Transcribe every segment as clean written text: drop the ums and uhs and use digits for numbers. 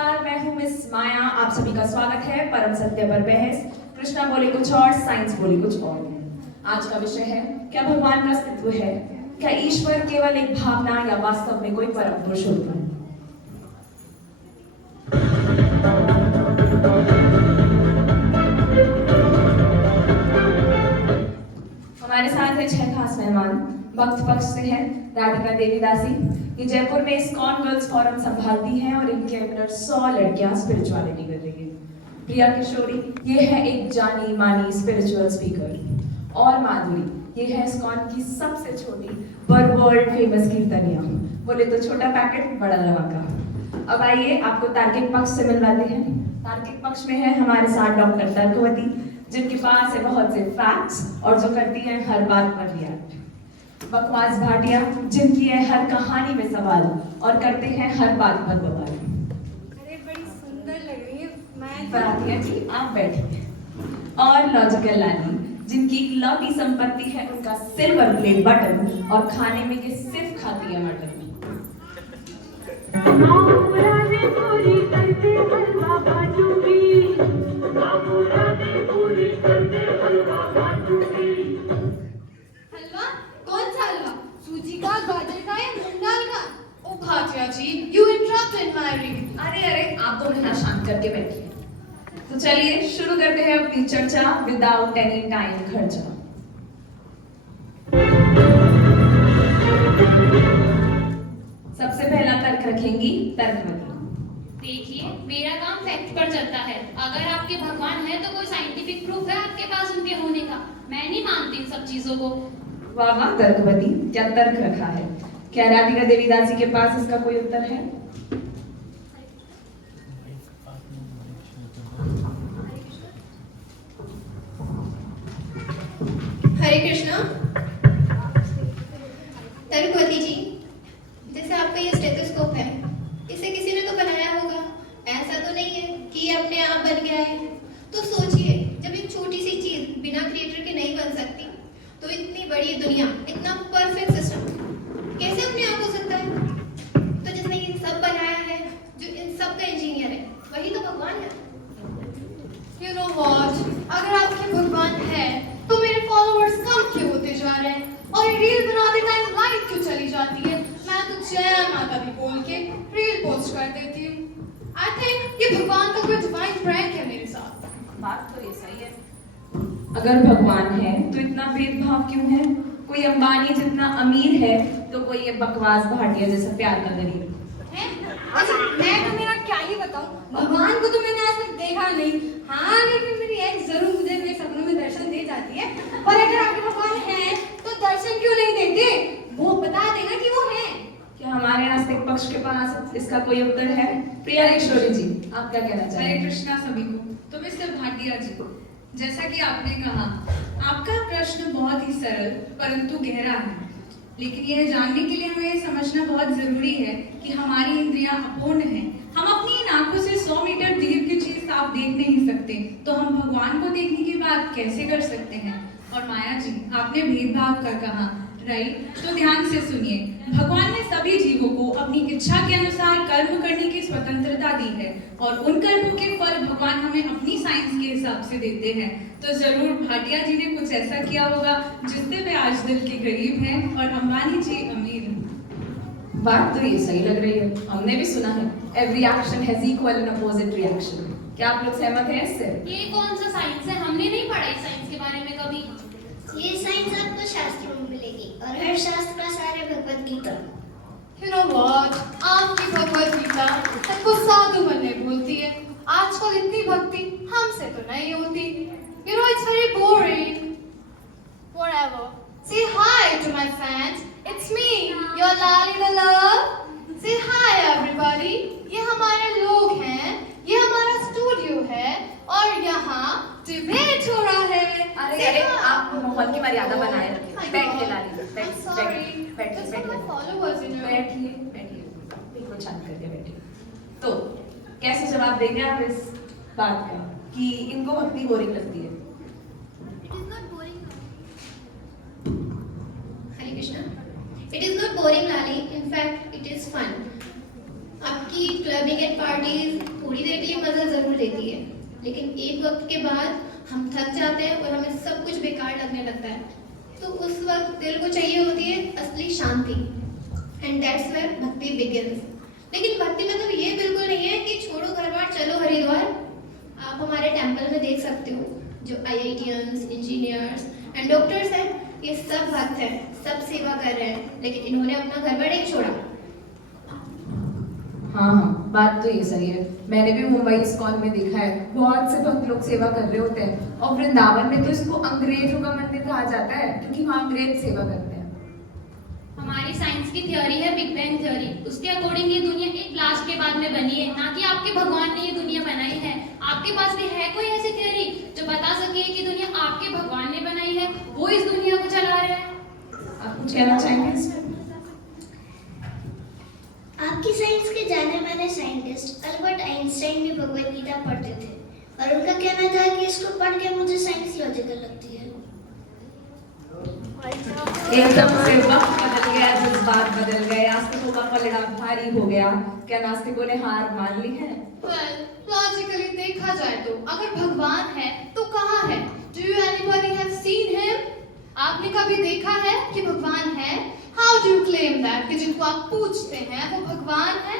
नमस्कार, मैं हूँ मिस माया। आप सभी का स्वागत है परम सत्य पर बहस। कृष्णा बोले कुछ और, साइंस बोले कुछ और। आज का विषय है, क्या भगवान का अस्तित्व है? क्या ईश्वर केवल एक भावना या वास्तव में कोई परम पुरुष होता है? हमारे साथ है 6 खास मेहमान। भक्त पक्ष से है राधिका देवीदासी, ये जयपुर में इस्कॉन गर्ल्स फोरम संभालती हैं और इनके अंदर 100 लड़कियां स्पिरिचुअलिटी कर रही है। प्रिया किशोरी, ये है एक जानी मानी स्पिरिचुअल स्पीकर। और माधुरी, ये है इस्कॉन की सबसे छोटी पर वर्ल्ड फेमस कीर्तनिया। बोले तो छोटा पैकेट बड़ा धमाका। अब आइए आपको तार्किक पक्ष से मिलवाते हैं। तार्किक पक्ष में है हमारे साथ डॉक्टर तर्कवती, जिनके पास है बहुत से फैक्ट्स और जो करती है हर बात पर रिएक्ट। बकवास भाटिया, जिनकी है हर कहानी में सवाल और करते हैं हर बात पर बवाल। अरे बड़ी सुंदर लग रही है मैं। भाटिया जी आप बैठिए। और लॉजिकल लाली, जिनकी इकलौती संपत्ति है उनका सिल्वर प्ले बटन और खाने में ये सिर्फ खाती है मटन। हलवा? कौन सा हलवा? सूजी का, गाजर का या मूंग दाल का? ओ भाटिया जी, you interrupted my reading. अरे आप दोनों ना शांत करके बैठिए। तो चलिए शुरू करते हैं अपनी चर्चा विदाउट एनी टाइम खर्चा। सबसे पहला तर्क रखेंगी तर्कवती। देखिए, मेरा काम फैक्ट पर चलता है। अगर आपके भगवान है तो कोई साइंटिफिक प्रूफ है आपके पास उनके होने का? मैं नहीं मानती इन सब चीजों को। वाह वाह तर्कवती, क्या तर्क रखा है। क्या राधिका देवीदासी के पास इसका कोई उत्तर है? हरे कृष्णा। तर्कवती जी, जैसे आपका ये स्टेथोस्कोप है, इसे किसी ने तो बनाया होगा। ऐसा तो नहीं है कि ये अपने आप बन गया है। तो सोचिए, जब एक छोटी सी चीज बिना क्रिएटर के नहीं बन सकती, तो इतनी बड़ी दुनिया, इतना परफेक्ट सिस्टम कैसे अपने आप हो सकता है? तो जिसने ये सब बनाया है, जो इन सब का इंजीनियर है, वही तो भगवान है। You know what? अगर आपके भगवान है, तो मेरे फॉलोअर्स कम क्यों होते जा रहे हैं? और ये रील बनाते टाइम लाइट क्यों चली जाती है? मैं तो जय माता दी बोल के रील पोस्ट कर देती हूँ। I think ये भगवान का कोई डिवाइन प्रैंक है मेरे साथ। बात तो ये सही है। अगर भगवान है तो इतना भेदभाव क्यों है? कोई अंबानी जितना अमीर है तो कोई ये बकवास भाटिया जैसा प्यार का गरीब है? अच्छा, मैं तो मेरा क्या ही बताऊं, भगवान को तो मैंने आज तक देखा नहीं। हाँ, लेकिन मेरी एक्स जरूर मुझे मेरे सपनों में दर्शन दे जाती है। और अगर आपके भगवान हैं, तो दर्शन क्यों नहीं देते? वो बता देना कि वो हैं। क्या हमारे नास्तिक पक्ष के पास इसका कोई उत्तर है? प्रिया किशोरी जी, आप क्या कहना हरे चाहेंगे? कृष्णा सभी को। तो मिस्टर भाटिया जी, जैसा कि आपने कहा, आपका प्रश्न बहुत ही सरल परंतु गहरा है। लेकिन यह जानने के लिए हमें यह समझना बहुत जरूरी है कि हमारी इंद्रियां अपूर्ण हैं। हम अपनी इन आंखों से 100 मीटर दूर की चीज साफ देख नहीं सकते, तो हम भगवान को देखने की बात कैसे कर सकते हैं? और माया जी, आपने भेदभाव कर कहा, राइट? तो ध्यान से सुनिए। भगवान ने सभी जीवों को अपनी इच्छा के अनुसार कर्म करने की स्वतंत्रता दी है और उन कर्मों के फल भगवान हमें अपनी साइंस के हिसाब से देते हैं। तो जरूर भाटिया जी ने कुछ ऐसा किया होगा जिससे वे आज दिल के गरीब हैं और अंबानी जी अमीर हैं। बात तो ये सही लग रही है। हमने भी सुना है, every action has equal and opposite reaction. क्या आप लोग सहमत हैं इससे? ये कौन सा साइंस है? हमने नहीं पढ़ा इस साइंस के बारे में कभी। ये साइंस आपको शास्त्रों में मिलेगी और हर शास्त्र का सार है Bhagavad Gita. You know what? आपकी भगवत गीता सबको साधु बनने बोलती है। आजकल इतनी भक्ति हमसे तो नहीं होती। You know it's very boring. Whatever. Say hi to my fans. It's me, your Lali the Love. Say hi everybody. ये हमारे लोग हैं, ये हमारा स्टूडियो है और यहाँ डिबेट हो रहा है। अरे आप माहौल की मर्यादा बनाए रखिए। बैठिए लाली, Sorry. Just for my followers, you know. बैठिए, बिल्कुल शांत करके बैठिए। तो कैसे जवाब देंगे आप इस बात का कि इनको भक्ति बोरिंग लगती है? It is not boring. Hare Krishna. It is not boring, Lali. In fact, it is fun. आपकी क्लबिंग एंड पार्टीज थोड़ी देर के लिए मजा जरूर देती है, लेकिन एक वक्त के बाद हम थक जाते हैं और हमें सब कुछ बेकार लगने लगता है। तो उस वक्त दिल को चाहिए होती है असली शांति, एंड दैट्स वेयर भक्ति बिगिंस। लेकिन भक्ति मतलब ये बिल्कुल नहीं है कि छोड़ो घर बार चलो हरिद्वार। आप हमारे टेंपल में देख सकते हो जो IITians, इंजीनियर्स एंड डॉक्टर्स हैं, ये सब भक्त हैं, सब सेवा कर रहे हैं, लेकिन इन्होंने अपना घर बार नहीं छोड़ा। हाँ हाँ, बात तो ये सही है। मैंने भी मुंबई इस्कॉन में देखा है, बहुत से भक्त लोग सेवा कर रहे होते हैं। और वृंदावन में तो इसको अंग्रेजों का मंदिर कहा जाता है, क्योंकि वहाँ अंग्रेज सेवा करते हैं। हमारी साइंस की थ्योरी है बिग बैंग थ्योरी। उसके अकॉर्डिंग ये दुनिया एक ब्लास्ट के बाद में बनी है, ना कि आपके भगवान ने ये दुनिया बनाई है। आपके पास भी है कोई ऐसी थ्योरी जो बता सके कि दुनिया आपके भगवान ने बनाई है, वो इस दुनिया को चला रहे हैं? आप कुछ कहना चाहेंगे इस पर? आपकी साइंस के जाने माने साइंटिस्ट अल्बर्ट आइंस्टाइन भी भगवद गीता पढ़ते थे और उनका कहना था कि इसको पढ़ के मुझे साइंस लॉजिकल लगती है। एकदम से वक्त बदल गया, जज्बात बदल गए, नास्तिकों का पलड़ा भारी हो गया। क्या नास्तिकों ने हार मान ली है? लॉजिकली देखा जाए तो अगर भगवान है तो कहाँ है? Do you anybody have seen him? आपने कभी देखा है कि भगवान है? How do you claim that कि जिनको आप पूछते हैं वो भगवान है?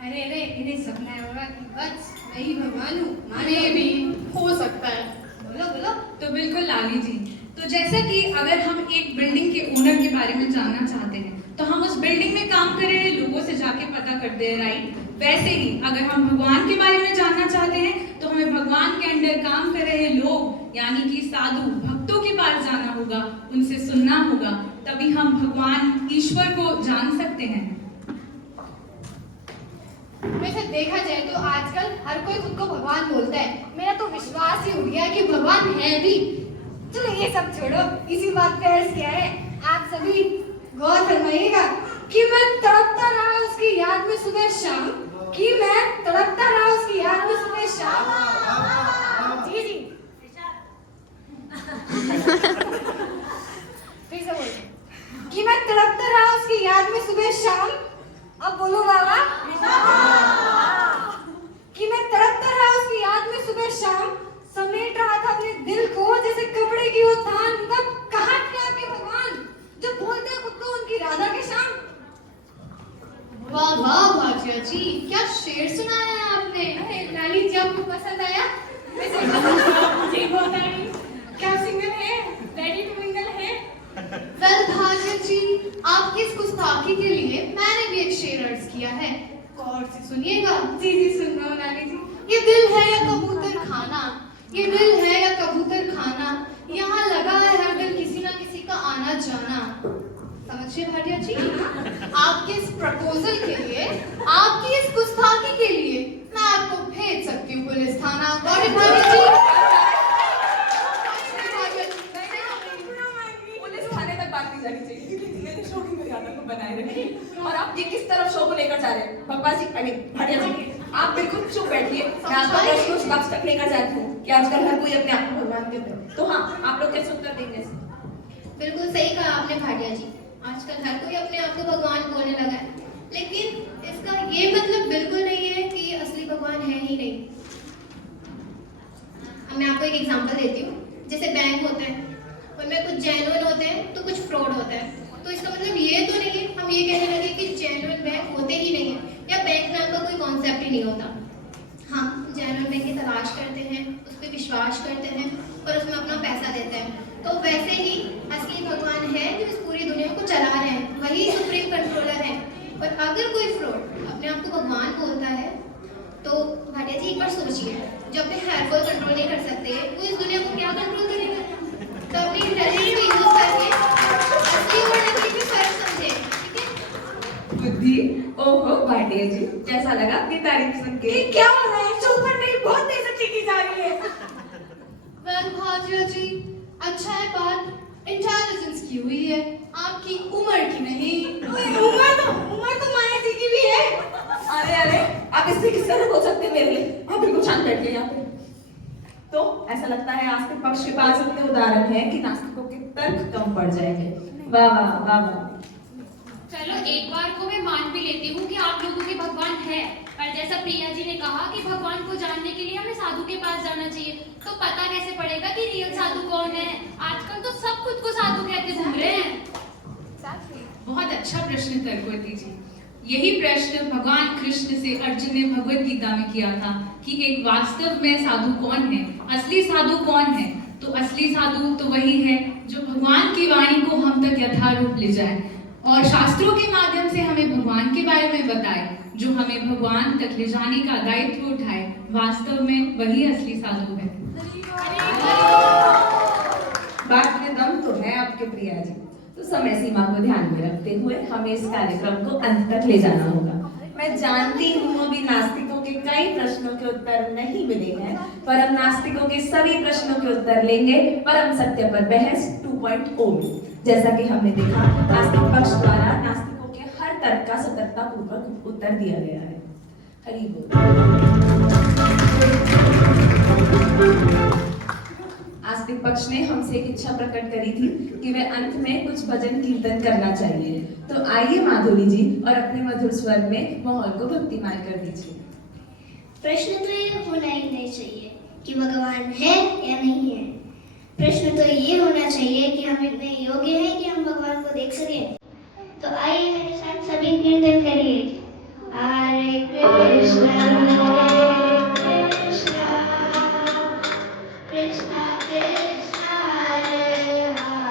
अरे अरे, इन्हें सपना है होगा कि बस मैं ही भगवान हूँ। मे भी हो सकता है। बोलो बोलो। तो बिल्कुल लाली जी, तो जैसा कि अगर हम एक बिल्डिंग के ओनर के बारे में जानना चाहते हैं तो हम उस बिल्डिंग में काम कर रहे लोगों से जाके पता करते हैं, राइट? वैसे ही अगर हम भगवान के बारे में जानना चाहते हैं तो हमें भगवान के अंडर काम कर रहे लोग यानी कि साधु भक्तों के पास जाना होगा, उनसे सुनना होगा, तभी हम भगवान ईश्वर को जान सकते हैं। वैसे देखा जाए तो आजकल हर कोई खुद को भगवान बोलता है। मेरा तो विश्वास ही उठ गया कि भगवान है भी। चलो ये सब छोड़ो, इसी बात पे अर्ज किया है। आप सभी गौर फरमाइएगा कि मैं तड़पता रहा उसकी याद में सुबह शाम, कि मैं तड़पता रहा उसकी याद में सुबह शाम। जी जी फिर से बोलो कि मैं तड़पता रहा उसकी याद में सुबह शाम। अब बोलो बाबा कि मैं तड़पता रहा उसकी याद में सुबह शाम, समेट रहा था अपने दिल को जैसे कपड़े की वो थान। तब कहाँ थे आपके भगवान जो बोलते हैं खुद को उनकी राधा के शाम? वाह वाह भाटिया जी, क्या शेर सुनाया है आपने। अरे लाली जी, आपको पसंद आया? मुझे बहुत आई। क्या सिंगल है? रेडी टू मिंगल है? वेल भाटिया जी, आपकी इस गुस्ताखी के लिए मैंने भी एक शेर अर्ज किया है, गौर से सुनिएगा। जी जी सुन रहा हूँ लाली जी। ये दिल है या कबूतर खाना, ये दिल है या कबूतर खाना, यहाँ लगा है हर दिन किसी ना किसी का आना जाना। समझिए भाटिया जी, आपके इस प्रपोजल के लिए, आपकी इस गुस्ताखी के लिए मैं आपको भेज सकती हूँ पुलिस थाना। भाटिया जी पुलिस थाने तक बात नहीं जानी चाहिए, क्योंकि मैंने शो की मर्यादा को बनाए रखी। और आप ये किस तरफ शो को लेकर जा रहे हैं? बकवास जी, अरे भाटिया जी, आप बिल्कुल चुप बैठिए। मैं आपका प्रश्न उस वक्त तक लेकर जाती हूँ कि आजकल हर कोई अपने आप को भगवान कहता है। तो हाँ, आप लोग कैसे उत्तर देंगे? बिल्कुल सही कहा आपने भाटिया जी, आजकल हर कोई अपने आप को भगवान बोलने लगा है, लेकिन इसका ये मतलब बिल्कुल नहीं है कि असली भगवान है ही नहीं। अब मैं आपको एक एग्जांपल देती हूँ। जैसे बैंक होते हैं, उनमें कुछ जेन्युइन होते हैं तो कुछ फ्रॉड होता है। तो इसका मतलब ये तो नहीं है हम ये कहने लगे कि जेन्युइन बैंक होते ही नहीं है, या बैंक नाम का कोई कॉन्सेप्ट ही नहीं होता। हम जेन्युइन बैंक की तलाश करते हैं, उस पर विश्वास करते हैं और उसमें अपना पैसा देते हैं। तो वैसे ही असली भगवान है जो इस पूरी दुनिया को चला रहे हैं, वही सुप्रीम कंट्रोलर है। और अगर कोई फ्रॉड अपने आप को भगवान बोलता है तो भाटिया जी एक बार सोचिए, जो अपने हेयर फॉल कंट्रोल नहीं कर सकते वो इस दुनिया को क्या कंट्रोल करेगा? तो अपनी इंटेलिजेंस को यूज करके असली और नकली में फर्क समझे, ठीक है? बुद्धि, ओहो भाटिया जी, कैसा लगा आपकी तारीफ सुन के? क्या हो रहा है? चौपर नहीं, बहुत बेइज्जती की जा रही है। वेल भाटिया जी, अच्छा है बात इंटेलिजेंस की हुई है, आपकी उम्र की नहीं। उम्र तो माया जी की भी है। अरे अरे, आप इससे किस तरह बोल सकते हैं मेरे लिए? आप बिल्कुल शांत बैठिए यहाँ पे। तो ऐसा लगता है आस्तिक पक्ष के पास इतने उदाहरण हैं कि नास्तिकों के तर्क कम पड़ जाएंगे। वाह वाह वाह वाह। चलो एक बार को मैं मान भी लेती हूँ कि आप लोगों के भगवान है, पर जैसा प्रिया जी ने कहा कि भगवान को जानने के लिए हमें साधु के पास जाना चाहिए, तो पता कैसे पड़ेगा कि रियल साधु कौन है? आजकल तो सब खुद को साधु कहते घूम रहे हैं। बहुत अच्छा प्रश्न तरकोती जी। यही प्रश्न भगवान कृष्ण से अर्जुन ने भगवत गीता में किया था कि एक वास्तव में साधु कौन है, असली साधु कौन है। तो असली साधु तो वही है जो भगवान की वाणी को हम तक यथारूप ले जाए और शास्त्रों के माध्यम से हमें भगवान के बारे में बताए, जो हमें भगवान तक ले जाने का दायित्व उठाए। वास्तव में वही असली साधु है। बात में दम तो है आपके प्रिया जी। तो समय सीमा को ध्यान में रखते हुए हमें इस कार्यक्रम को अंत तक ले जाना होगा। मैं जानती हूँ अभी नास्तिकों के कई प्रश्नों के उत्तर नहीं मिले हैं, पर हम नास्तिकों के सभी प्रश्नों के उत्तर लेंगे परम सत्य पर बहस 2.0 में। जैसा कि हमने देखा, नास्तिक पक्ष द्वारा नास्तिकों के हर तर्क का सतर्कता पूर्वक उत्तर दिया गया है। हरि बोल। आस्तिक पक्ष ने हमसे एक इच्छा प्रकट करी थी कि वे अंत में कुछ भजन कीर्तन करना चाहिए। तो आइए माधुरी जी और अपने मधुर स्वर में माहौल को भक्तिमय कर दीजिए। प्रश्न तो ये होना ही नहीं चाहिए कि भगवान है या नहीं है। प्रश्न तो ये होना चाहिए कि हम इतने योग्य हैं कि हम भगवान को देख सकें। तो आइए मेरे साथ सभी कीर्तन करिए। हरे कृष्णा कृष्णा कृष्णा हरे हरे।